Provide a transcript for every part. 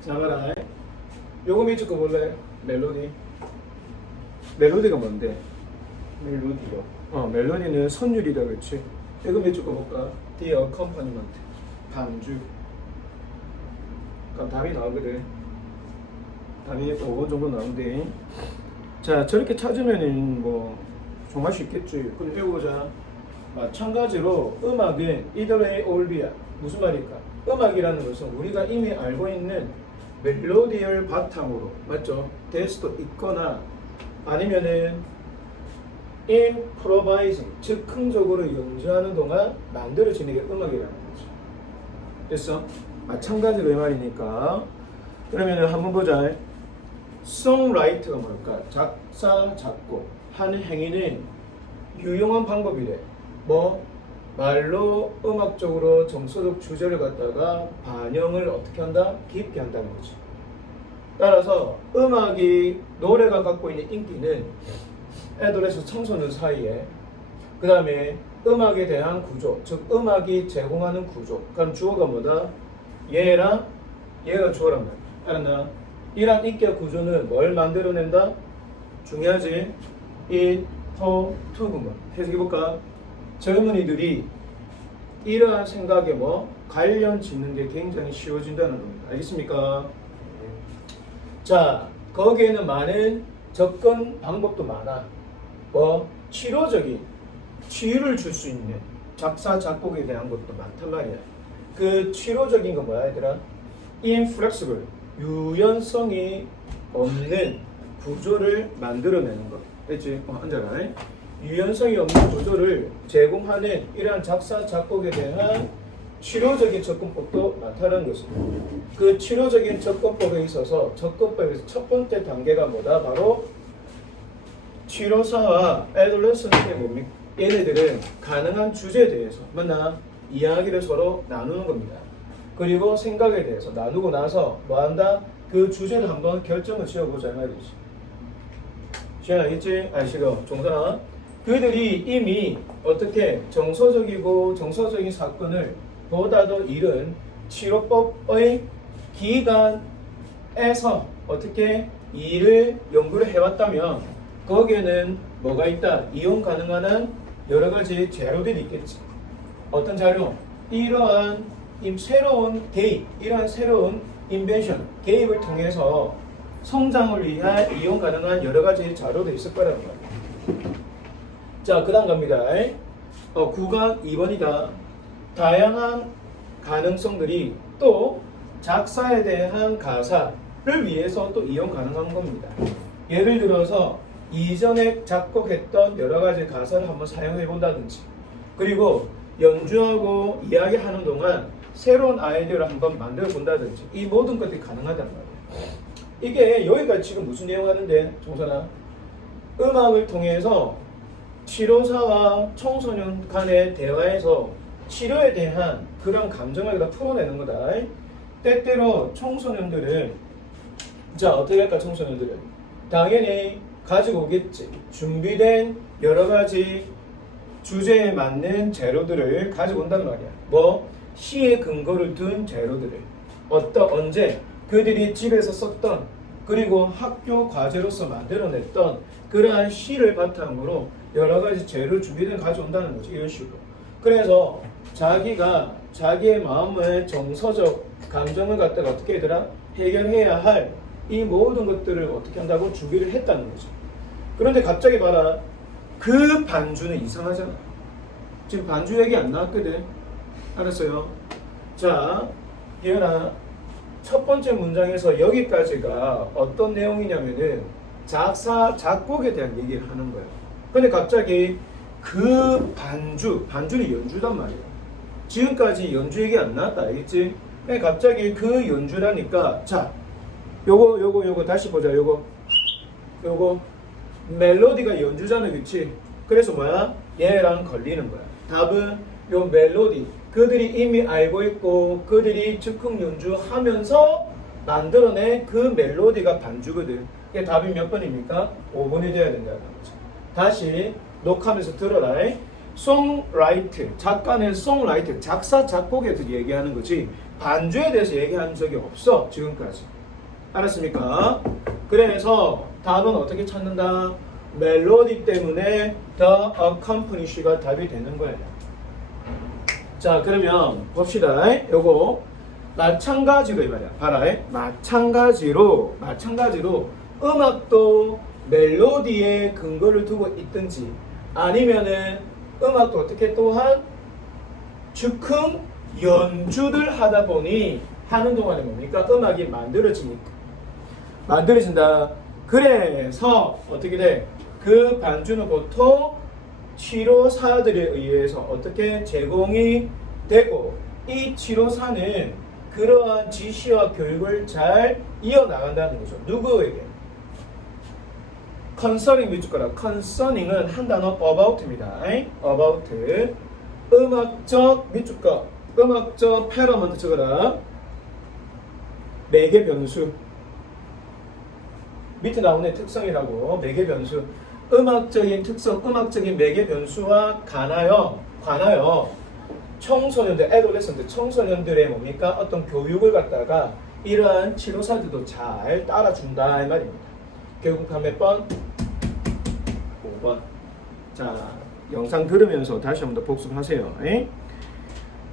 자, 봐라. 요거 밑에 거 볼래? 멜로디. 멜로디가 뭔데? 멜로디요. 멜로디는 선율이다, 그렇지? 이거 밑에 거 볼까? The accompaniment. 반주. 그럼 답이 나오거든. 답이 5번 정도 나오는데. 자, 저렇게 찾으면은 뭐 정말 쉽겠지. 그럼 읽어보자. 마찬가지로 음악은 either A or B야. 무슨 말일까? 음악이라는 것은 우리가 이미 알고 있는 멜로디를 바탕으로, 맞죠? 될 수도 있거나 아니면은 improvising, 즉흥적으로 연주하는 동안 만들어지는 게 음악이라는 거죠. 됐어? 마찬가지로 이 말이니까. 그러면은 한번 보자. songwriter가 뭘까? 작사, 작곡 하는 행위는 유용한 방법이래. 뭐? 말로 음악적으로 정서적 주제를 갖다가 반영을 어떻게 한다? 깊게 한다는 거지. 따라서 음악이, 노래가 갖고 있는 인기는 애들에서 청소년 사이에, 그 다음에 음악에 대한 구조, 즉 음악이 제공하는 구조. 그럼 주어가 뭐다? 얘랑 얘가 주어란 말이야. 알았나? 이런 인기의 구조는 뭘 만들어낸다? 중요하지? in, for, to구만. 해석해볼까? 젊은이들이 이러한 생각에 뭐 관련 짓는 게 굉장히 쉬워진다는 겁니다. 알겠습니까? 자, 거기에는 많은 접근 방법도 많아. 뭐 치료적인 치유를 줄 수 있는 작사 작곡에 대한 것도 많단 말이야. 그 치료적인 건 뭐야, 얘들아? inflexible, 유연성이 없는 구조를 만들어내는 것. 됐지? 앉아라. 유연성이 없는 구조를 제공하는 이러한 작사 작곡에 대한 치료적인 접근법도 나타나는 것입니다. 그 치료적인 접근법에 있어서 접근법에서 첫 번째 단계가 뭐다? 바로 치료사와 애돌레슨트의 뭡니까? 얘네들은 가능한 주제에 대해서 만나 이야기를 서로 나누는 겁니다. 그리고 생각에 대해서 나누고 나서 뭐한다? 그 주제를 한번 결정을 지어보자 이 말이지. 시원하겠지? 아시죠? 종선아. 그들이 이미 어떻게 정서적인 사건을 보다 더 이른 치료법의 기관에서 어떻게 일을 연구를 해왔다면 거기에는 뭐가 있다? 이용 가능한 한 여러 가지 자료들이 있겠지. 어떤 자료? 이러한 새로운 개입, 이러한 새로운 인벤션, 개입을 통해서 성장을 위한 이용 가능한 여러 가지 자료들이 있을 거라는 거예요. 자, 그 다음 갑니다. 구간 2번이다. 다양한 가능성들이 또 작사에 대한 가사를 위해서 또 이용 가능한 겁니다. 예를 들어서 이전에 작곡했던 여러 가지 가사를 한번 사용해 본다든지, 그리고 연주하고 이야기하는 동안 새로운 아이디어를 한번 만들어 본다든지, 이 모든 것들이 가능하단 말이에요. 이게 여기까지 지금 무슨 내용 하는데, 종선아? 음악을 통해서 치료사와 청소년 간의 대화에서 치료에 대한 그런 감정을 다 풀어내는 거다. 때때로 청소년들은, 자, 어떻게 할까? 청소년들은 당연히 가지고 오겠지. 준비된 여러 가지 주제에 맞는 재료들을 가지고 온단 말이야. 뭐 시의 근거를 둔 재료들을 언제 그들이 집에서 썼던, 그리고 학교 과제로서 만들어냈던 그러한 시를 바탕으로 여러 가지 재료 준비를 가져온다는 거지. 이런 식으로. 그래서 자기가 자기의 마음의 정서적 감정을 갖다가 어떻게 하더라? 해결해야 할 이 모든 것들을 어떻게 한다고 준비를 했다는 거죠. 그런데 갑자기 봐라. 그 반주는 이상하잖아. 지금 반주 얘기 안 나왔거든. 알았어요? 자, 예은아, 첫 번째 문장에서 여기까지가 어떤 내용이냐면은 작사, 작곡에 대한 얘기를 하는 거예요. 근데 갑자기 그 반주는 연주단 말이에요. 지금까지 연주 얘기 안 나왔다, 알겠지? 근데 갑자기 그 연주라니까, 자, 요거 다시 보자. 요거 멜로디가 연주잖아, 그치? 그래서 뭐야? 얘랑 걸리는 거야. 답은 요 멜로디. 그들이 이미 알고 있고 그들이 즉흥 연주하면서 만들어낸 그 멜로디가 반주거든. 이게 답이 몇 번입니까? 5번이 돼야 된다는 거죠. 다시 녹화하면서 들어라. 송라이트, 작가는 송라이트, 작사 작곡에 대해서 얘기하는 거지 반주에 대해서 얘기한 적이 없어 지금까지. 알았습니까? 그래서 답은 어떻게 찾는다? 멜로디 때문에 the accompanish가 답이 되는 거예요. 자, 그러면 봅시다. 요거 마찬가지로 이 말이야. 봐라. 마찬가지로 음악도 멜로디에 근거를 두고 있든지 아니면은 음악도 어떻게 또한 즉흥 연주를 하다 보니 하는 동안에 뭡니까? 음악이 만들어진다. 그래서 어떻게 돼? 그 반주는 보통 치료사들에 의해서 어떻게 제공이 되고 이 치료사는 그러한 지시와 교육을 잘 이어나간다는 거죠. 누구에게? 컨서닝 뮤지컬. 컨서닝은 한 단어 about입니다. about. 음악적 뮤지컬. 음악적 패러먼트 적어라. 매개 변수. 밑에 나오는 특성이라고. 매개 변수. 음악적인 특성, 음악적인 매개 변수와 관하여 청소년들, 애돌레선트, 청소년들의 뭡니까? 어떤 교육을 갖다가 이러한 치료사들도 잘 따라준다 이 말입니다. 결국 한 몇 번? 5번. 자, 영상 들으면서 다시 한번 더 복습하세요.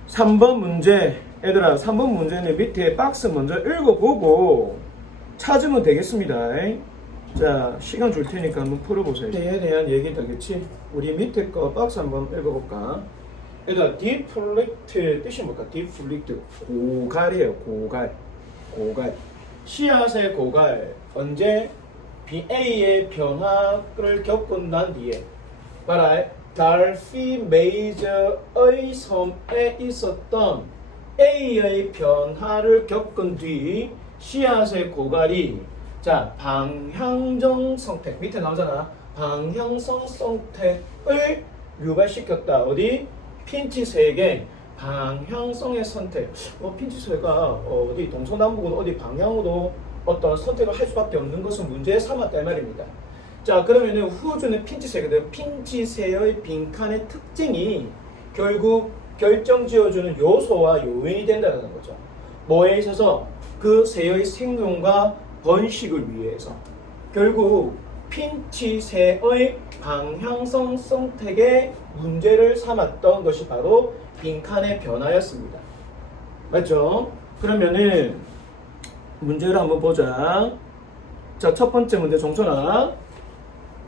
3번 문제, 얘들아 3번 문제는 밑에 박스 먼저 읽어보고 찾으면 되겠습니다. 자, 시간 줄 테니까 한번 풀어보세요. 이에 대한 얘기다, 그치? 우리 밑에 거 박스 한번 읽어볼까? 얘들아, 디플렉트 뜻이 뭘까? 디플렉트 고갈이에요. 고갈. 씨앗의 고갈. 언제? A의 변화를 겪고 난 뒤에 봐라. 달피 메이저의 섬에 있었던 A의 변화를 겪은 뒤 씨앗의 고갈이 자 방향성 선택 밑에 나오잖아. 방향성 선택을 유발시켰다. 어디? 핀치새에게 방향성의 선택. 핀치새가 어디 동서남북은 어디 방향으로 어떤 선택을 할 수밖에 없는 것을 문제에 삼았다 이 말입니다. 자, 그러면은 후주는 핀치새거든. 핀치새의 빈칸의 특징이 결국 결정지어주는 요소와 요인이 된다는 거죠. 뭐에 있어서? 그 새의 생존과 번식을 위해서 결국 핀치새의 방향성 선택에 문제를 삼았던 것이 바로 빈칸의 변화였습니다. 맞죠? 그러면은 문제를 한번 보자. 자, 첫 번째 문제 정선아.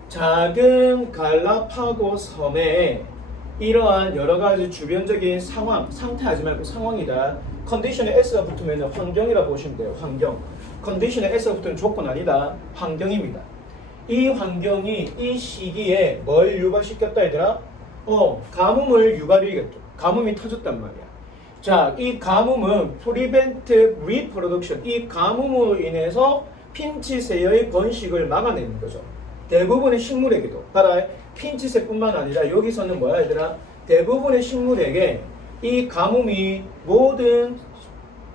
작은 갈라파고 섬에 이러한 여러 가지 주변적인 상황, 상태 하지 말고 상황이다. 컨디션에 S가 붙으면 환경이라 보시면 돼요. 환경. 컨디션에 S가 붙으면 조건 아니다. 환경입니다. 이 환경이 이 시기에 뭘 유발시켰다 얘들아? 가뭄을 유발이겠죠. 가뭄이 터졌단 말이야. 자, 이 가뭄은 prevent reproduction. 이 가뭄으로 인해서 핀치새의 번식을 막아내는 거죠. 대부분의 식물에게도. 봐라. 핀치새뿐만 아니라 여기서는 뭐야 얘들아? 대부분의 식물에게 이 가뭄이 모든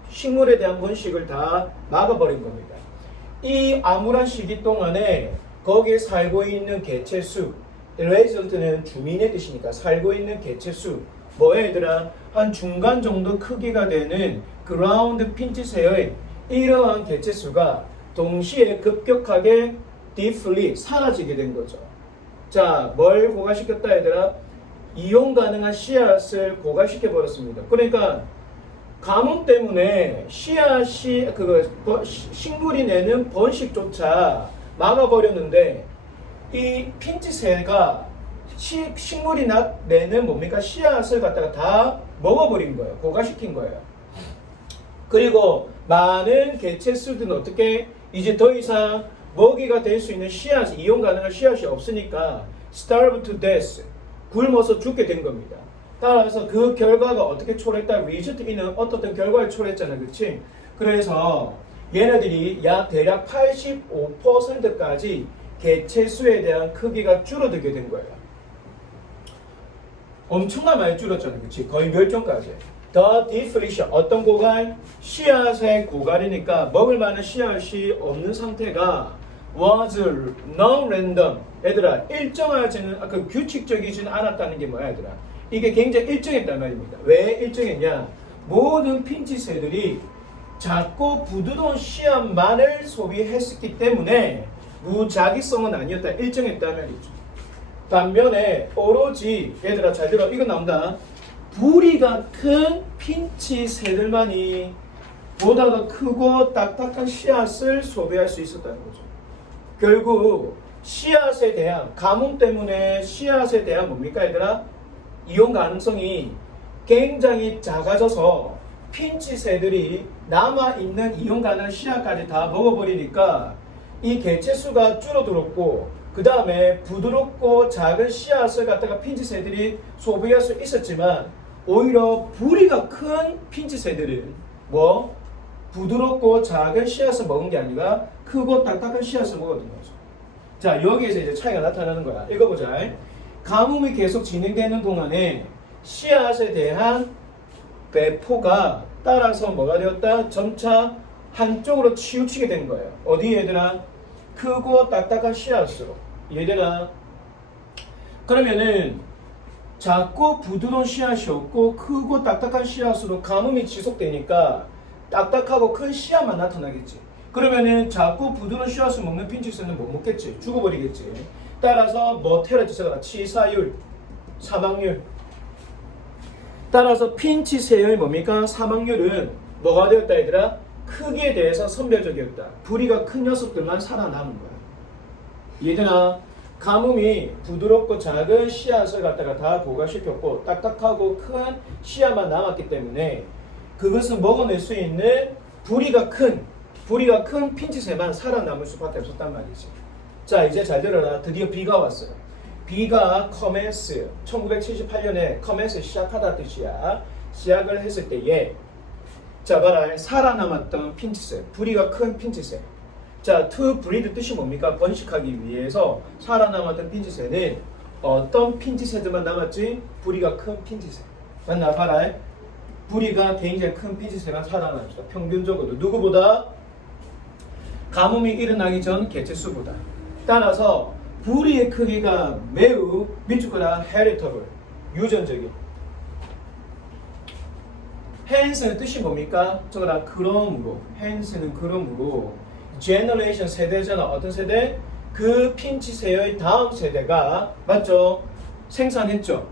식물에 대한 번식을 다 막아버린 겁니다. 이 암울한 시기 동안에 거기에 살고 있는 개체수, 레이전트는 주민의 뜻이니까 살고 있는 개체수, 뭐야 얘들아? 한 중간 정도 크기가 되는 그라운드 핀치새의 이러한 개체수가 동시에 급격하게 디플리 사라지게 된 거죠. 자, 뭘 고갈시켰다 얘들아? 이용 가능한 씨앗을 고갈시켜 버렸습니다. 그러니까 가뭄 때문에 씨앗이 식물이 내는 번식조차 막아버렸는데 이 핀치새가 식물이 내는 뭡니까? 씨앗을 갖다가 다 먹어버린 거예요. 고갈시킨 거예요. 그리고 많은 개체수들은 어떻게 이제 더 이상 먹이가 될 수 있는 씨앗, 이용 가능한 씨앗이 없으니까 starve to death, 굶어서 죽게 된 겁니다. 따라서 그 결과가 어떻게 초래했다? 리저트이는 어떤 결과를 초래했잖아, 그렇지? 그래서 얘네들이 대략 85%까지 개체수에 대한 크기가 줄어들게 된 거예요. 엄청나게 많이 줄었잖아, 그렇지? 거의 멸종까지. The deflation, 어떤 고갈? 씨앗의 고갈이니까 먹을 만한 씨앗이 없는 상태가 was non-random. 얘들아, 일정하지는, 규칙적이지는 않았다는 게 뭐야, 얘들아? 이게 굉장히 일정했단 말입니다. 왜 일정했냐? 모든 핀치새들이 작고 부드러운 씨앗만을 소비했기 때문에 무작위성은 아니었다. 일정했다 말이죠. 반면에 오로지 얘들아 잘 들어. 이거 나온다. 부리가 큰 핀치새들만이 보다 더 크고 딱딱한 씨앗을 소비할 수 있었다는 거죠. 결국 씨앗에 대한 가뭄 때문에 씨앗에 대한 뭡니까 얘들아? 이용 가능성이 굉장히 작아져서 핀치새들이 남아있는 이용 가능한 씨앗까지 다 먹어버리니까 이 개체수가 줄어들었고 그 다음에 부드럽고 작은 씨앗을 갖다가 핀치새들이 소비할 수 있었지만 오히려 부리가 큰 핀치새들은 뭐 부드럽고 작은 씨앗을 먹은 게 아니라 크고 딱딱한 씨앗을 먹었던 거죠. 자, 여기에서 이제 차이가 나타나는 거야. 읽어보자. 가뭄이 계속 진행되는 동안에 씨앗에 대한 배포가 따라서 뭐가 되었다? 점차 한쪽으로 치우치게 된 거예요. 어디 얘들아? 크고 딱딱한 씨앗으로. 얘들아. 그러면은 작고 부드러운 씨앗이 없고 크고 딱딱한 씨앗으로 가뭄이 지속되니까 딱딱하고 큰 씨앗만 나타나겠지. 그러면은 작고 부드러운 씨앗을 먹는 핀치새는 못 먹겠지. 죽어버리겠지. 따라서 뭐 테러지서가 치사율, 사망률. 따라서 핀치새의 뭡니까? 사망률은 뭐가 되었다 얘들아? 크기에 대해서 선별적이었다. 부리가 큰 녀석들만 살아남은 거야. 얘들아, 가뭄이 부드럽고 작은 씨앗을 갖다가 다 고갈시켰고 딱딱하고 큰 씨앗만 남았기 때문에 그것을 먹어낼 수 있는 부리가 큰 핀치새만 살아남을 수밖에 없었단 말이지. 자, 이제 잘 들어라. 드디어 비가 왔어요. 비가 커맨스 1978년에 커맨스 시작하다 뜻이야. 시작을 했을 때에 자 봐라. 살아남았던 핀치새, 부리가 큰 핀치새. 자, to breed 뜻이 뭡니까? 번식하기 위해서 살아남았던 핀치새는 어떤 핀치새들만 남았지? 부리가 큰 핀치새. 맞나? 봐라. 부리가 굉장히 큰 핀치새가 살아남았다. 평균적으로 누구보다? 가뭄이 일어나기 전 개체수보다. 따라서 부리의 크기가 매우 미축하다. 헤리터블, 유전적인. 헨스는 뜻이 뭡니까? 저거라 그러므로. 헨스는 그러므로 제너레이션 세대잖아. 어떤 세대? 그 핀치새의 다음 세대가 맞죠? 생산했죠.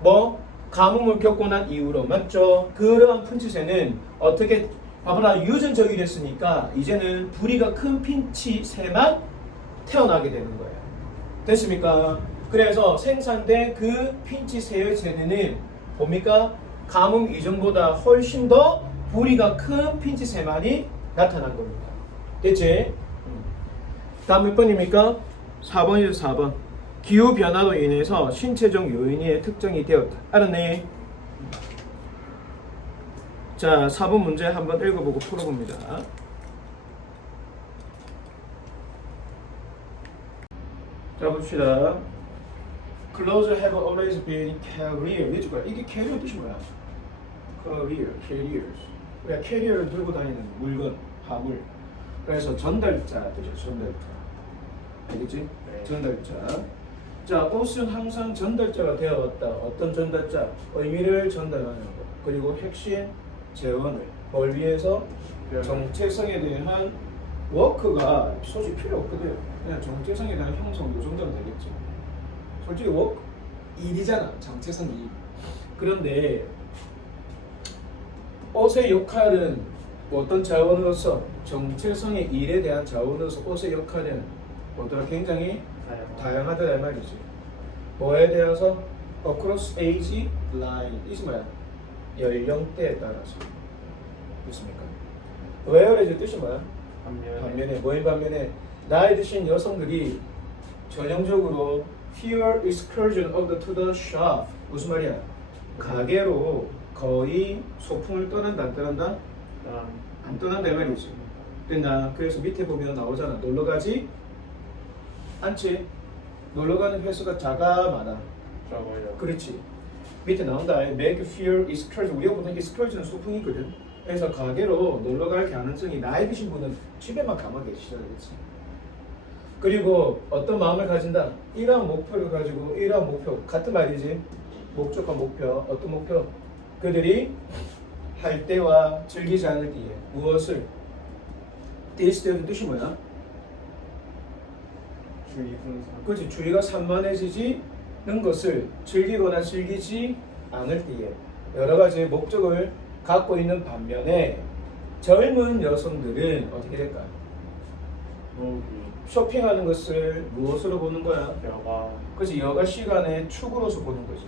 뭐 가뭄을 겪고 난 이후로 맞죠? 그러한 핀치새는 어떻게 봐봐라. 유전적이 됐으니까 이제는 부리가 큰 핀치새만 태어나게 되는 거예요. 됐습니까? 그래서 생산된 그 핀치새의 세대는 뭡니까? 가뭄 이전보다 훨씬 더 부리가 큰 핀치새만이 나타난 겁니다. 됐지? 다음 몇 번입니까? 4번이죠. 4번. 기후변화로 인해서 신체적 요인이 특정이 되었다. 알았네? 자, 4번 문제 한번 읽어보고 풀어봅니다. 자, 봅시다. Clothes have always been carrier. 이게 carrier 뜻이 뭐야? carriers. 우리가 carrier를 들고 다니는 물건, 화물. 그래서 전달자 뜻이죠. 전달자. 알겠지? 네. 전달자. 자, 옷은 항상 전달자가 되어왔다. 어떤 전달자? 의미를 전달하는 것. 그리고 핵심 재원을. 뭘 위해서? 정체성에 대한 워크가 솔직히 필요 없거든. 그냥 정체성에 대한 형성 이 정도는 되겠죠. 솔직히 워크 일이잖아. 정체성 일. 그런데 옷의 역할은 어떤 자원으로서 정체성의 일에 대한 자원으로서 옷의 역할은 뭐더라 굉장히 다양하다는 말이지. 뭐에 대해서 across age line 이게 뭐야? 연령대에 따라서 있습니까? whereas 뜻이 뭐야? 반면에 뭐의 반면에 나이 드신 여성들이 전형적으로 fewer excursion of the to the shop 무슨 말이야? 가게로 거의 소풍을 떠난다 안 떠난다? 안 떠난다 이 말이지. 됐나? 그래서 밑에 보면 나오잖아. 놀러가지 않지? 놀러가는 횟수가 작아 많아? 작아요. 그렇지. 밑에 나온다. make fewer excursion. 우리가 보통 excursion은 소풍이거든. 그래서 가게로 놀러갈 가능성이 나이 드신 분은 집에만 가만 계시잖아겠지. 그리고 어떤 마음을 가진다. 이러한 목표를 가지고 이러한 목표 같은 말이지. 목적과 목표 어떤 목표? 그들이 할 때와 즐기지 않을 때에 무엇을 this 때의 뜻이 뭐야? 주의 분사. 그렇지. 주의가 산만해지는 것을 즐기거나 즐기지 않을 때에 여러 가지 목적을 갖고 있는 반면에 젊은 여성들은 어떻게 될까? 노기. 쇼핑하는 것을 무엇으로 보는 거야? 여가. 그렇지. 여가 시간에 축으로서 보는 거지.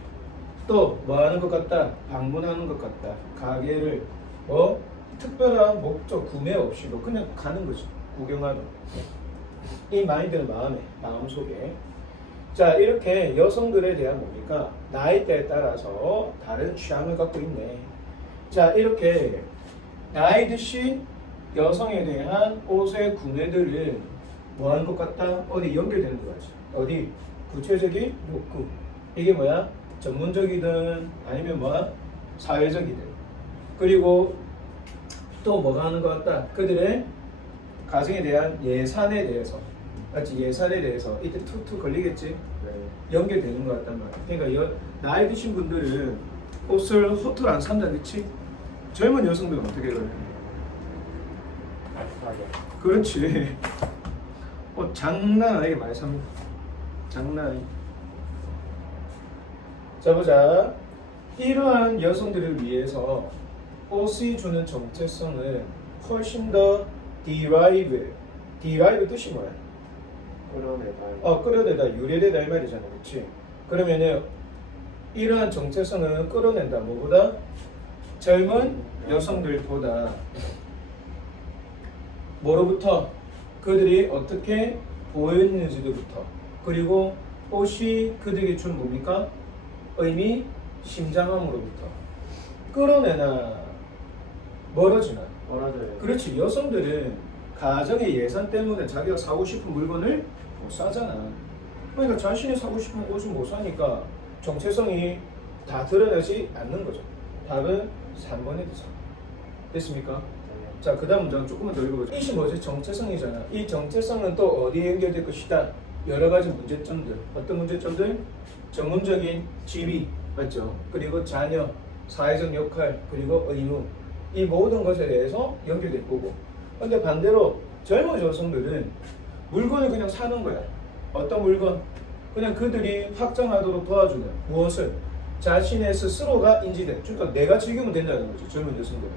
또 뭐 하는 것 같다? 방문하는 것 같다. 가게를 특별한 목적 구매 없이도 그냥 가는 거지. 구경하러. 이 마인드는 마음속에. 자, 이렇게 여성들에 대한 뭡니까? 나이대에 따라서 다른 취향을 갖고 있네. 자, 이렇게 나이 드신 여성에 대한 옷의 구매들은 뭐 하는 것 같다? 어디 연결되는 것 같지? 어디? 구체적인 욕구. 이게 뭐야? 전문적이든 아니면 뭐야? 사회적이든. 그리고 또 뭐가 하는 것 같다? 그들의 가정에 대한 예산에 대해서. 맞지? 예산에 대해서 이때 툭툭 걸리겠지? 네. 연결되는 것 같단 말이야. 그러니까 나이 드신 분들은 옷을 호텔 안 산다, 그치? 젊은 여성들은 어떻게 그래? 알싸게. 그렇지. 장난 아니게 많이 삽니다. 장난 아니게. 자, 보자. 이러한 여성들을 위해서 옷이 주는 정체성은 훨씬 더 derive 뜻이 뭐야? 끌어내다. 끌어내다, 유래되다 이 말이잖아, 그렇지? 그러면은 이러한 정체성은 끌어낸다. 뭐보다? 젊은 여성들보다 뭐로부터? 그들이 어떻게 보였는지부터, 그리고 옷이 그들에게 준 뭡니까? 의미, 심장함으로부터 끌어내나 멀어지나? 멀어져요. 그렇지. 여성들은 가정의 예산 때문에 자기가 사고 싶은 물건을 못 사잖아. 그러니까 자신이 사고 싶은 옷을 못 사니까 정체성이 다 드러나지 않는 거죠. 답은 3번에 되죠. 됐습니까? 자, 그 다음 문장 조금만 더 읽어보자. 이것이 뭐지? 정체성이잖아. 이 정체성은 또 어디에 연결될 것이다? 여러 가지 문제점들. 어떤 문제점들? 전문적인 지위, 맞죠? 그리고 자녀, 사회적 역할, 그리고 의무. 이 모든 것에 대해서 연결될 거고. 근데 반대로 젊은 여성들은 물건을 그냥 사는 거야. 어떤 물건? 그냥 그들이 확장하도록 도와주는 무엇을? 자신의 스스로가 인지된, 그러니까 내가 즐기면 된다는 거지. 젊은 여성들은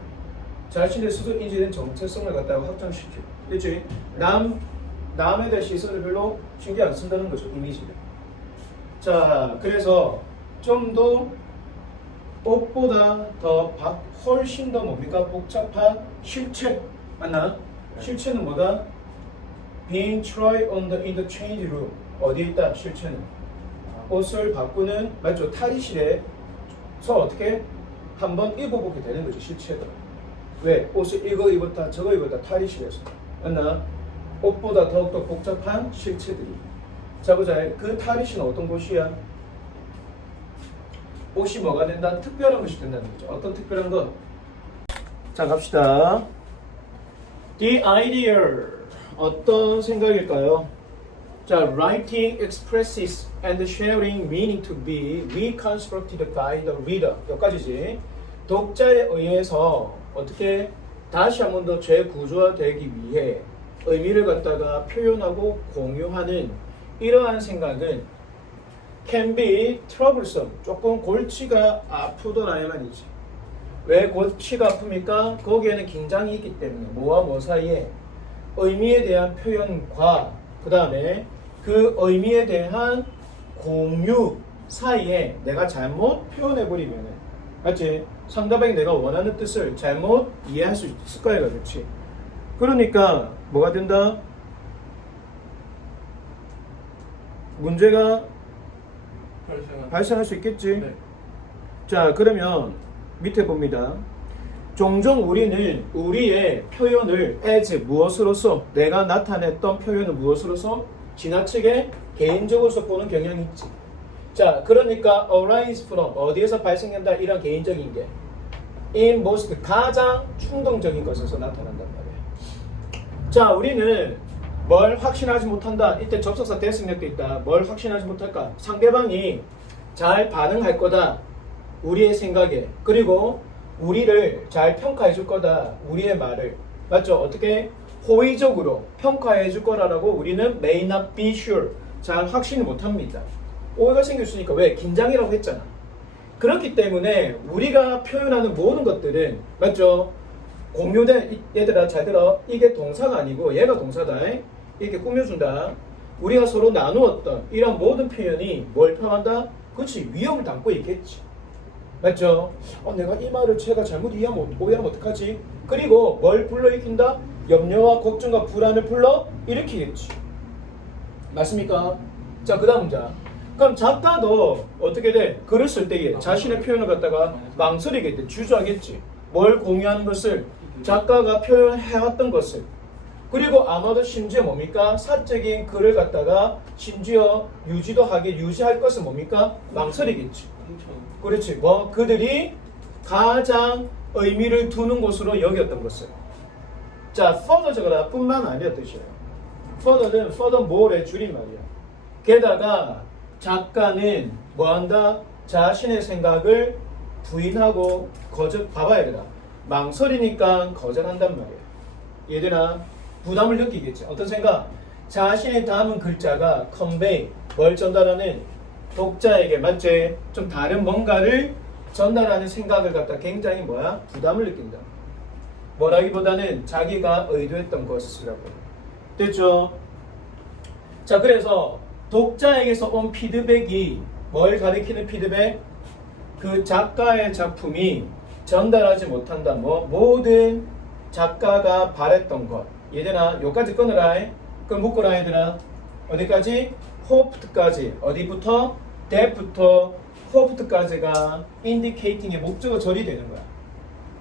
자신의 스스로 인지된 정체성을 갖다가 확장시켜. 그렇지? 남에 대한 시선을 별로 신경 안 쓴다는 거죠. 이미지를. 자, 그래서 좀 더 옷보다 더 훨씬 더 뭡니까? 복잡한 실체. 맞나? 실체는 뭐다? Being tried on the interchange room. 어디에 있다? 실체는 옷을 바꾸는, 맞죠? 탈의실에서 어떻게 한번 입어보게 되는 거죠. 실체가. 왜? 옷을 이거 입었다 저거 입었다 탈의실에서. 맞나? 옷보다 더욱더 복잡한 실체들이. 자, 보자. 그 탈의실은 어떤 곳이야? 옷이 뭐가 된다? 특별한 것이 된다는 거죠. 어떤 특별한 것? 자, 갑시다. The idea. 어떤 생각일까요? 자, writing expresses and sharing meaning to be reconstructed by the reader. 여기까지지. 독자에 의해서 어떻게 다시 한 번 더 재구조화되기 위해 의미를 갖다가 표현하고 공유하는 이러한 생각은 can be troublesome. 조금 골치가 아프더라 이 말이지. 왜 골치가 아픕니까? 거기에는 긴장이 있기 때문에 뭐와 뭐 사이에 의미에 대한 표현과 그 다음에 그 의미에 대한 공유 사이에 내가 잘못 표현해버리면, 맞지? 상대방이 내가 원하는 뜻을 잘못 이해할 수 있을 거야, 그렇지? 그러니까 뭐가 된다? 문제가 발생할 수 있겠지. 네. 자, 그러면 밑에 봅니다. 종종 우리는 우리의 표현을 as 무엇으로서, 내가 나타냈던 표현을 무엇으로서 지나치게 개인적으로서 보는 경향이 있지. 자, 그러니까 arise from 어디에서 발생한다? 이런 개인적인 게 in most 가장 충동적인 것에서 나타난단 말이에요. 자, 우리는 뭘 확신하지 못한다. 이때 접속사 대승력도 있다. 뭘 확신하지 못할까? 상대방이 잘 반응할 거다. 우리의 생각에. 그리고 우리를 잘 평가해 줄 거다. 우리의 말을. 맞죠? 어떻게? 호의적으로 평가해 줄 거라고 우리는 may not be sure. 잘 확신을 못 합니다. 오해가 생길 수 있으니까 왜? 긴장이라고 했잖아. 그렇기 때문에 우리가 표현하는 모든 것들은 맞죠? 공유된 얘들아 잘 들어. 이게 동사가 아니고 얘가 동사다. 이렇게 꾸며준다. 우리가 서로 나누었던 이런 모든 표현이 뭘 표현한다? 그렇지. 위험을 담고 있겠지. 맞죠? 내가 이 말을 제가 잘못 오해하면 어떡하지? 그리고 뭘 불러일으킨다? 염려와 걱정과 불안을 불러일으키겠지. 맞습니까? 자, 그 다음 문장. 그럼 작가도 어떻게 돼? 글을 쓸 때에 자신의 표현을 갖다가 망설이겠지. 주저하겠지. 뭘 공유하는 것을 작가가 표현해왔던 것을. 그리고 아마도 심지어 뭡니까? 사적인 글을 갖다가 심지어 유지할 것은 뭡니까? 망설이겠지. 그렇지. 뭐 그들이 가장 의미를 두는 곳으로 여겼던 것을. 자, further 적어라 뿐만 아니라 뜻이에요. further는 furthermore의 줄임말이야. 게다가 작가는 뭐한다? 자신의 생각을 부인하고 봐봐야 되나? 망설이니까 거절한단 말이야. 얘들아 부담을 느끼겠지. 어떤 생각? 자신의 담은 글자가 convey, 뭘 전달하는? 독자에게 맞지? 좀 다른 뭔가를 전달하는 생각을 갖다 굉장히 부담을 느낀다. 뭐라기보다는 자기가 의도했던 것이라고. 됐죠? 자, 그래서 독자에게서 온 피드백이 뭘 가리키는 피드백? 그 작가의 작품이 전달하지 못한다. 모든 작가가 바랬던 것. 얘들아, 여기까지 끊으라. 그럼 묶어라, 얘들아. 어디까지? hope까지. 어디부터? that부터 hope까지가 indicating의 목적어 절이 되는 거야.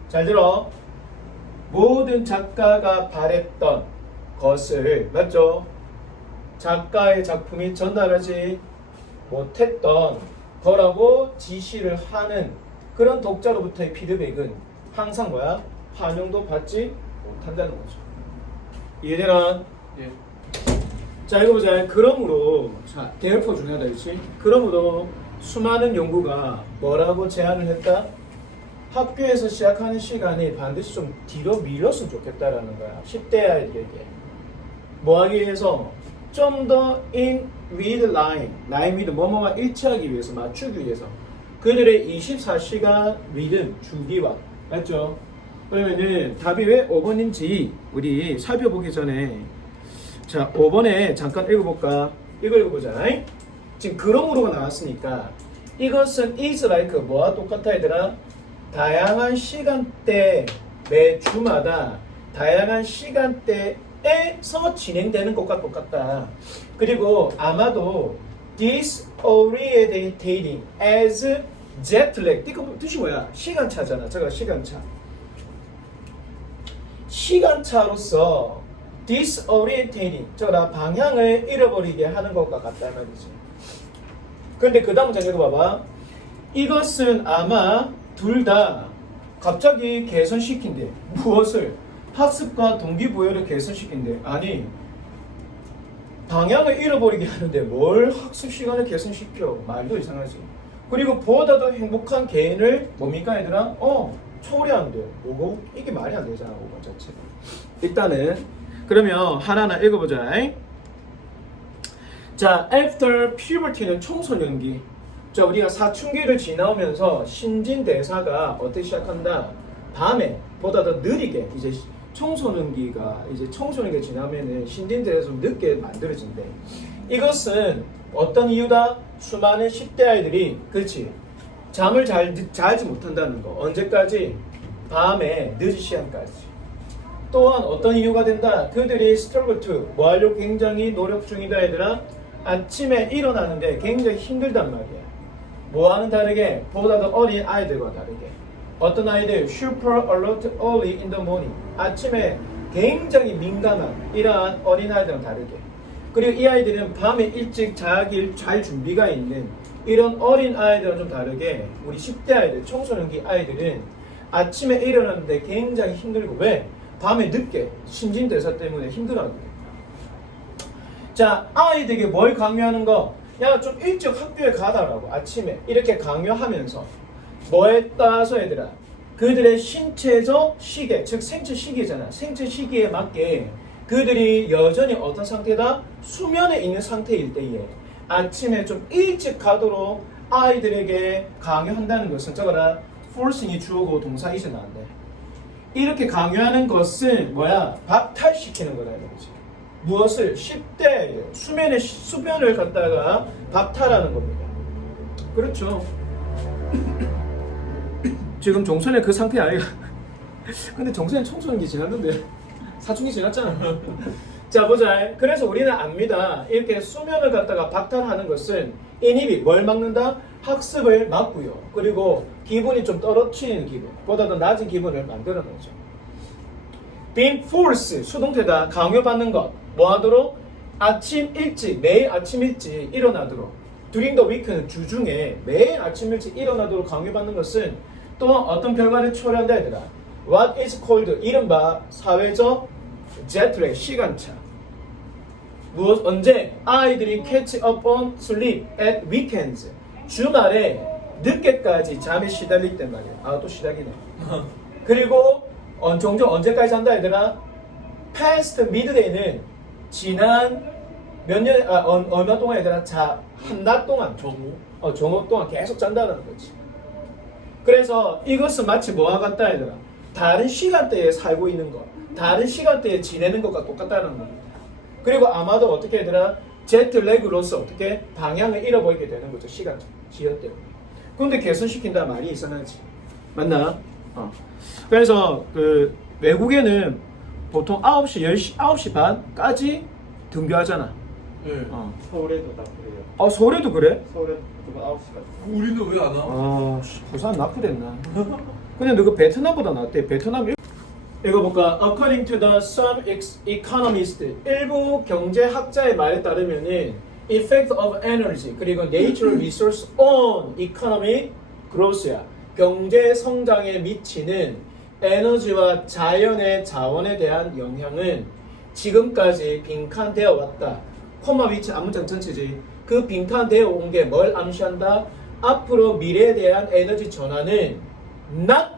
잘 들어. 모든 작가가 바랬던 것을, 맞죠? 작가의 작품이 전달하지 못했던 거라고 지시를 하는 그런 독자로부터의 피드백은 항상 환영도 받지 못한다는 거죠. 이해되나? 예. 자, 읽어보자. 그러므로, 자, 대열포 중요하다, 그렇지? 그러므로 수많은 연구가 뭐라고 제안을 했다? 학교에서 시작하는 시간이 반드시 좀 뒤로 밀렸으면 좋겠다라는 거야. 10대 아이들에게. 뭐 하기 위해서? 좀 더 in with line, 라인 with 뭐뭐와 일치하기 위해서, 맞추기 위해서. 그들의 24시간 리듬, 주기와. 맞죠? 그러면은 답이 왜 5번인지 우리 살펴보기 전에 자, 5번에 잠깐 읽어볼까? 이거 읽어보자. 지금 그러므로가 나왔으니까 이것은 is like 뭐와 똑같아 얘들아? 다양한 시간대 매 주마다 다양한 시간대에서 진행되는 것과 똑같다. 그리고 아마도 disorientating as jet lag. 이거 뜻이 뭐야? 시간차잖아. 저거 시간차. 시간차로서 disorientating, 저거라 방향을 잃어버리게 하는 것과 같다 말이지. 그런데 그 다음 문장 읽어봐봐. 이것은 아마 둘 다 갑자기 개선시킨대. 무엇을? 학습과 동기부여를 개선시킨대. 아니, 방향을 잃어버리게 하는데 뭘 학습 시간을 개선시켜? 말도 이상하지. 그리고 보다 더 행복한 개인을 뭡니까 얘들아? 초래한대. 뭐고? 이게 말이 안 되잖아. 5번 자체. 일단은 그러면 하나하나 읽어보자. 자, after puberty는 청소년기. 자, 우리가 사춘기를 지나오면서 신진대사가 어떻게 시작한다? 밤에 보다 더 느리게 이제 청소년기가 이제 청소년기 지나면은 신진대사가 좀 늦게 만들어진대. 이것은 어떤 이유다? 수많은 10대 아이들이 그렇지 잠을 자지 못한다는 거. 언제까지? 밤에 늦은 시간까지. 또한 어떤 이유가 된다? 그들이 struggle to 뭐 하려고 굉장히 노력 중이다 얘들아. 아침에 일어나는데 굉장히 힘들단 말이야. 뭐와는 다르게? 보다 더 어린 아이들과 다르게. 어떤 아이들? super alert early in the morning. 아침에 굉장히 민감한 이러한 어린 아이들과 다르게. 그리고 이 아이들은 밤에 일찍 자길 잘 준비가 있는 이런 어린 아이들과 좀 다르게 우리 10대 아이들, 청소년기 아이들은 아침에 일어나는데 굉장히 힘들고 왜? 밤에 늦게 신진대사 때문에 힘들어하게. 자, 아이들에게 뭘 강요하는 거? 야, 좀 일찍 학교에 가다라고 아침에 이렇게 강요하면서 뭐에 따라서 얘들아? 그들의 신체적 시계, 즉 생체 시계잖아. 생체 시기에 맞게 그들이 여전히 어떤 상태다? 수면에 있는 상태일 때에 아침에 좀 일찍 가도록 아이들에게 강요한다는 것은 적어라. forcing이 주어고 동사이지 나는데 이렇게 강요하는 것은 뭐야? 박탈시키는 거다 이거지. 무엇을? 10대 수면을 갖다가 박탈하는 겁니다. 그렇죠. 지금 정선이 그 상태 아니야. 근데 정선이 청소년기 지났는데 사춘기 지났잖아. 자 보자. 그래서 우리는 압니다. 이렇게 수면을 갖다가 박탈하는 것은 인입이 뭘 막는다? 학습을 막고요. 그리고 기분이 좀 떨어지는 기분, 보다 더 낮은 기분을 만들어 놓죠. being forced, 수동태다. 강요받는 것. 뭐 하도록? 매일 아침 일찍 일어나도록. during the week는 주중에 매일 아침 일찍 일어나도록 강요받는 것은 또 어떤 결과를 초래한다 얘들아. What is called, 이른바 사회적 jet lag, 시간차. 언제? 아이들이 catch up on sleep at weekends. 주말에 늦게까지 잠에 시달릴 때 말이야. 아, 또 시달리네. 그리고 종종 언제까지 잔다 얘들아? past midday는 지난 얼마 동안 얘들아? 한낮 동안 정오 동안 계속 잔다는 거지. 그래서 이것은 마치 뭐와 같다 얘들아? 다른 시간대에 살고 있는 것, 다른 시간대에 지내는 것과 똑같다는 겁니다. 그리고 아마도 어떻게 얘들아? 제트렉으로서 어떻게 방향을 잃어버리게 되는 거죠. 시간 지연 때문에. 근데 개선시킨다 말이 이상하지. 맞나? 그래서 그 외국에는 보통 9시, 10시, 9시 반까지 등교하잖아. 네. 서울에도 다 그래요. 서울에도 그래? 서울에도 9시까지. 우리는 왜 안 와? 부산 낙후됐나? 근데 너그 베트남보다 낫대. 베트남 이거 볼까? According to the some economists, 일부 경제학자의 말에 따르면은 effect of energy 그리고 natural resource on economic growth야. 경제 성장에 미치는 에너지와 자연의 자원에 대한 영향은 지금까지 빈칸되어 왔다. 코마 위치 앞문장 전체지. 그 빈칸되어 온 게 뭘 암시한다? 앞으로 미래에 대한 에너지 전환은 not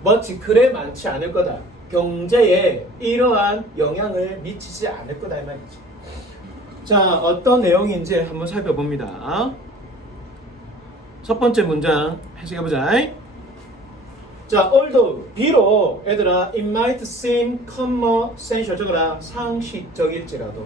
much 그래 많지 않을 거다. 경제에 이러한 영향을 미치지 않을 거다 이 말이지. 자, 어떤 내용인지 한번 살펴봅니다. 첫 번째 문장 해석해보자. 자, although 비록 얘들아 it might seem commonsensual 적어라 상식적일지라도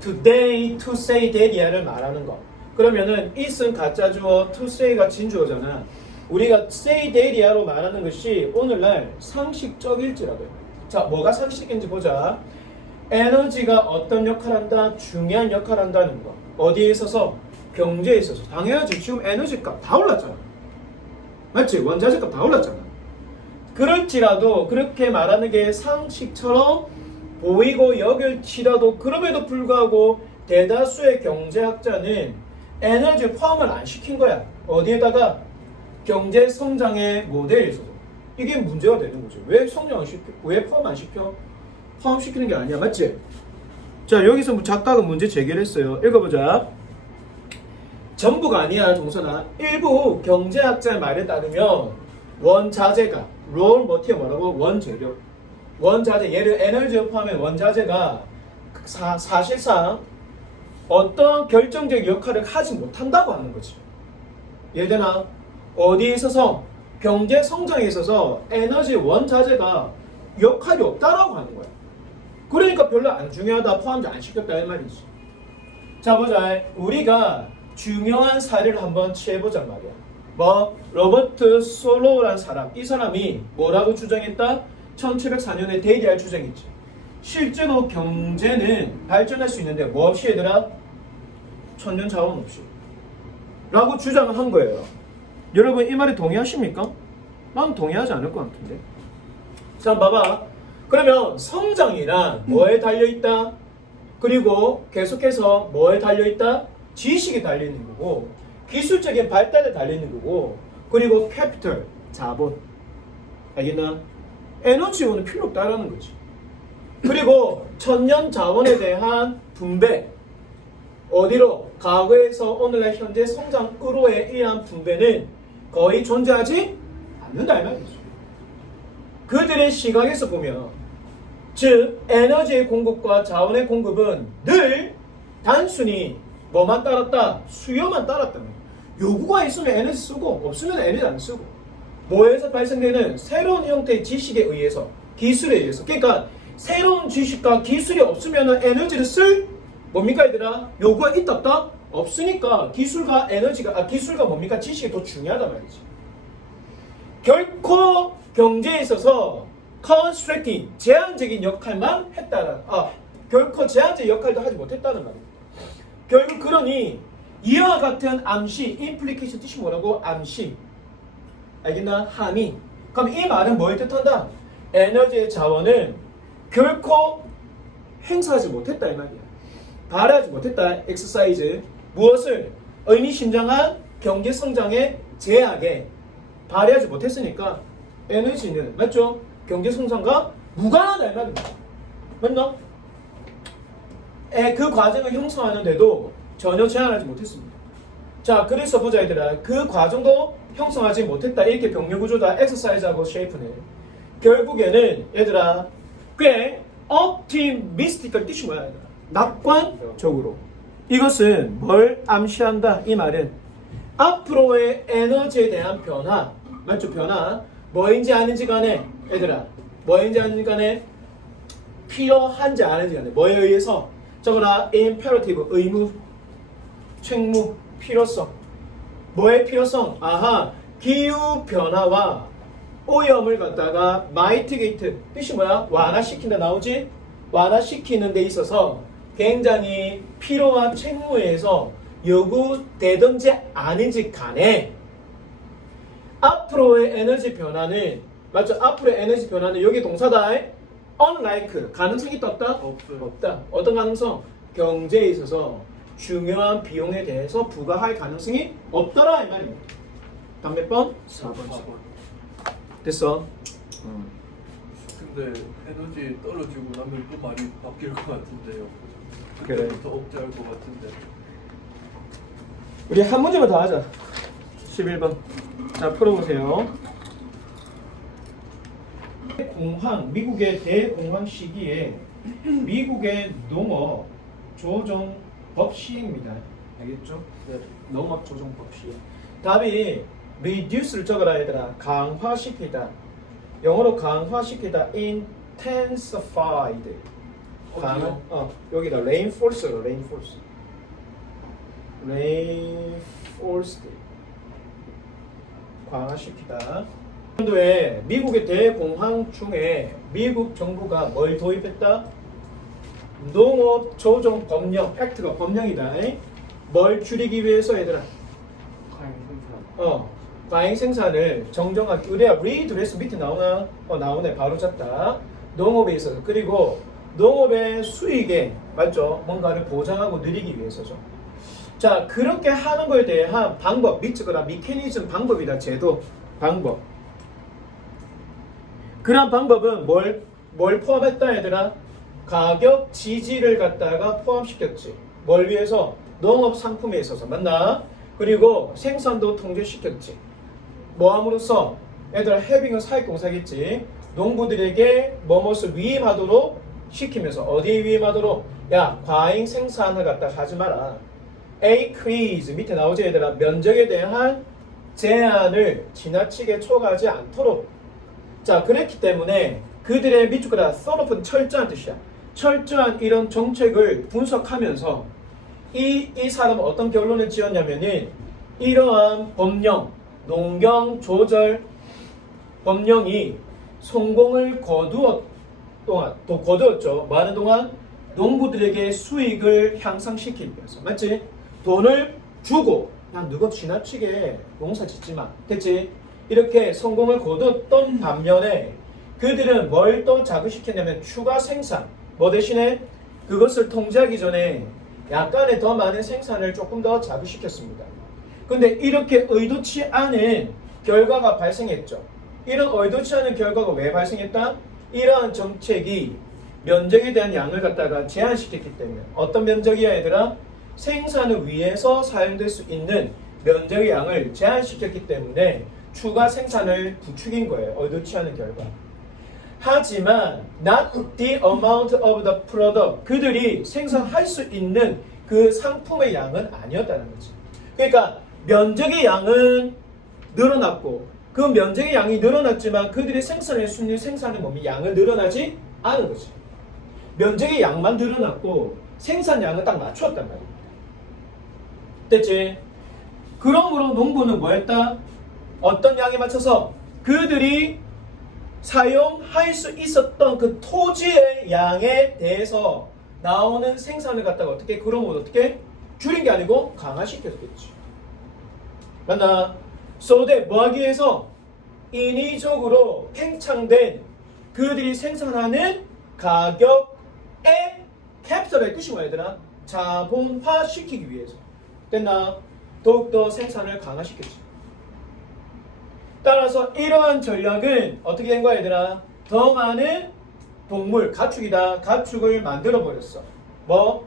today to say that이야를 말하는 거. 그러면은 it은 가짜 주어, to say가 진주어잖아. 우리가 say that이야로 말하는 것이 오늘날 상식적일지라도. 자, 뭐가 상식인지 보자. 에너지가 어떤 역할을 한다? 중요한 역할을 한다는 거. 어디에 있어서? 경제에 있어서. 당연하지. 지금 에너지 값 다 올랐잖아. 맞지? 원자재 값 다 올랐잖아. 그럴지라도 그렇게 말하는 게 상식처럼 보이고 여길지라도 그럼에도 불구하고 대다수의 경제학자는 에너지 포함을 안 시킨 거야. 어디에다가? 경제 성장의 모델에서도. 이게 문제가 되는 거죠. 왜 성장 안 시켜? 왜 포함 안 시켜? 포함시키는 게 아니야. 맞지? 자, 여기서 뭐 작가가 문제 제기를 했어요. 읽어보자. 전부가 아니야, 동선아. 일부 경제학자의 말에 따르면 원자재가 raw material 뭐라고? 원재료. 원자재, 얘를 에너지에 포함한 원자재가 사실상 어떤 결정적 역할을 하지 못한다고 하는 거지. 얘들아, 어디에 있어서? 경제 성장에 있어서 에너지 원자재가 역할이 없다라고 하는 거야. 그러니까 별로 안 중요하다, 포함 안 시켰다 이 말이지. 자, 보자. 우리가 중요한 사례를 한번 취해보자 말이야. 뭐? 로버트 솔로우라는 사람. 이 사람이 뭐라고 주장했다? 1704년에 데이리알 주장했지. 실제로 경제는 발전할 수 있는데 뭐 없이 얘들아? 천년 자원 없이 라고 주장을 한 거예요. 여러분 이 말에 동의하십니까? 난 동의하지 않을 것 같은데. 자, 봐봐. 그러면 성장이란 뭐에 달려있다? 그리고 계속해서 뭐에 달려있다? 지식이 달려있는 거고, 기술적인 발달에 달려있는 거고, 그리고 캐피털, 자본. 알겠나? 에너지원은 필요 없다라는 거지. 그리고 천년 자원에 대한 분배. 어디로? 과거에서 오늘날 현재 성장으로에 의한 분배는 거의 존재하지 않는다 이 말이죠. 그들의 시각에서 보면, 즉 에너지의 공급과 자원의 공급은 늘 단순히 뭐만 따랐다? 수요만 따랐다는 거예요. 요구가 있으면 에너지 쓰고 없으면 에너지 안 쓰고. 뭐에서 발생되는 새로운 형태의 지식에 의해서, 기술에 의해서. 그러니까 새로운 지식과 기술이 없으면 에너지를 쓸 뭡니까 얘들아? 요구가 있다 없다? 없으니까 기술과 에너지가 기술과 뭡니까? 지식이 더 중요하단 말이지. 결코 경제에 있어서 constricting 제한적인 역할만 했다는 결코 제한적인 역할도 하지 못했다는 말입니다. 결국 그러니 이와 같은 암시, implication 뜻이 뭐라고? 암시. 알겠나? 함의. 그럼 이 말은 뭘 뜻한다? 에너지의 자원은 결코 행사하지 못했다 이 말이야. 발휘하지 못했다. exercise. 무엇을? 의미심장한 경제 성장의 제약에 발휘하지 못했으니까 에너지는 맞죠? 경제 성장과 무관하다 이 말입니다. 맞나? 그 과정을 형성하는데도 전혀 제한하지 못했습니다. 자, 그래서 보자 얘들아. 그 과정도 형성하지 못했다. 이렇게 병렬구조다. exercise하고 shape는 결국에는 얘들아 꽤 optimistic한 뜻이 뭐야 얘들아? 낙관적으로. 이것은 뭘 암시한다? 이 말은 앞으로의 에너지에 대한 변화, 맞죠? 변화. 뭐인지 아닌지 간에 얘들아, 뭐인지 아닌지 간에 필요한지 아닌지 간에 뭐에 의해서 적어라. imperative, 의무, 책무, 필요성. 뭐의 필요성? 아하, 기후 변화와 오염을 갖다가 mitigate, 뜻이 뭐야? 완화시킨다 나오지? 완화시키는 데 있어서 굉장히 필요한 책무에 의해서 요구되든지 아닌지 간에 앞으로의 에너지 변화는 맞죠? 앞으로의 에너지 변화는 여기 동사다. unlike, 가능성이 있다 없다? 없다. 어떤 가능성? 경제에 있어서 중요한 비용에 대해서 부과할 가능성이 없더라 이 말입니다. 다음 몇 번? 4번. 됐어? 근데 에너지 떨어지고 나면 또 많이 바뀔 것 같은데요. 그래. 더 억제할 것 같은데. 우리 한 문제만 더 하자. 11번. 자, 풀어보세요. 공황, 미국의 대공황 시기에 미국의 농업 조정법 시행입니다. 알겠죠? 네. 농업 조정법 시행. 답이 reduce를 적어라 얘들아. 강화시키다. 영어로 강화시키다. intensified. 여기다 reinforce로 reinforce. reinforced. 강화시키다. 년도에 미국의 대공황 중에 미국 정부가 뭘 도입했다? 농업 조정 법령, 액트가 법령이다. 뭘 줄이기 위해서 얘들아? 과잉 생산. 과잉 생산을 정정하기. 우리가 리드레스 밑에 나오나? 나오네. 바로 잡다. 농업에 있어서. 그리고 농업의 수익에 맞죠? 뭔가를 보장하고 늘리기 위해서죠. 자, 그렇게 하는 거에 대한 방법, 미츠거나 미케니즘 방법이다. 제도, 방법. 그런 방법은 뭘 포함했다 얘들아? 가격 지지를 갖다가 포함시켰지. 뭘 위해서? 농업 상품에 있어서. 맞나? 그리고 생산도 통제시켰지. 뭐 함으로써? 얘들아 해빙은 사익공사겠지. 농부들에게 뭐뭇을 위임하도록 시키면서. 어디에 위임하도록? 야, 과잉 생산을 갖다가 하지 마라. acrease 밑에 나오지 얘들아. 면적에 대한 제한을 지나치게 초과하지 않도록. 자, 그랬기 때문에 그들의 밑줄거다 thorough는 철저한 뜻이야. 철저한 이런 정책을 분석하면서 이 사람은 어떤 결론을 지었냐면은 이러한 법령, 농경 조절 법령이 성공을 거두었죠. 많은 동안 농부들에게 수익을 향상시키기 위해서. 맞지? 돈을 주고 야, 누가 지나치게 농사 짓지 마. 됐지? 이렇게 성공을 거두었던 반면에 그들은 뭘 또 자극시켰냐면 추가 생산. 뭐 대신에 그것을 통제하기 전에 약간의 더 많은 생산을 조금 더 자극시켰습니다. 근데 이렇게 의도치 않은 결과가 발생했죠. 이런 의도치 않은 결과가 왜 발생했다? 이러한 정책이 면적에 대한 양을 갖다가 제한시켰기 때문에. 어떤 면적이야 얘들아? 생산을 위해서 사용될 수 있는 면적의 양을 제한시켰기 때문에 추가 생산을 부추긴 거예요. 의도치 않은 결과. 하지만 not the amount of the product. 그들이 생산할 수 있는 그 상품의 양은 아니었다는 거지. 그러니까 면적의 양은 늘어났고 그 면적의 양이 늘어났지만 그들이 생산할 수 있는 생산의 몸이 양은 늘어나지 않은 거지. 면적의 양만 늘어났고 생산량은 딱 맞추었단 말이야. 됐지? 그러므로 농부는 뭐 했다? 어떤 양에 맞춰서 그들이 사용할 수 있었던 그 토지의 양에 대해서 나오는 생산을 갖다가 그러므로 어떻게 줄인 게 아니고 강화시켰겠지. 맞나? so that 뭐 하기 위해서 인위적으로 팽창된 그들이 생산하는 가격의 캐피털의 뜻이 뭐야 얘들아? 자본화 시키기 위해서. 됐나? 더욱더 생산을 강화시켰지. 따라서 이러한 전략은 어떻게 된 거야 얘들아? 더 많은 동물, 가축이다. 가축을 만들어 버렸어. 뭐?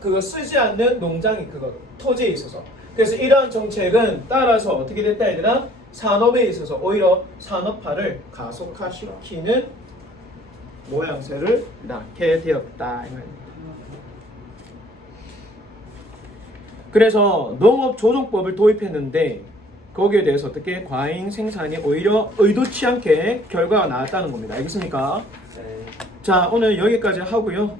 그거 쓰지 않는 농장이 그거 토지에 있어서. 그래서 이러한 정책은 따라서 어떻게 됐다 얘들아? 산업에 있어서 오히려 산업화를 가속화시키는 모양새를 낳게 되었다. 그래서 농업조정법을 도입했는데 거기에 대해서 어떻게 과잉 생산이 오히려 의도치 않게 결과가 나왔다는 겁니다. 알겠습니까? 네. 자, 오늘 여기까지 하고요.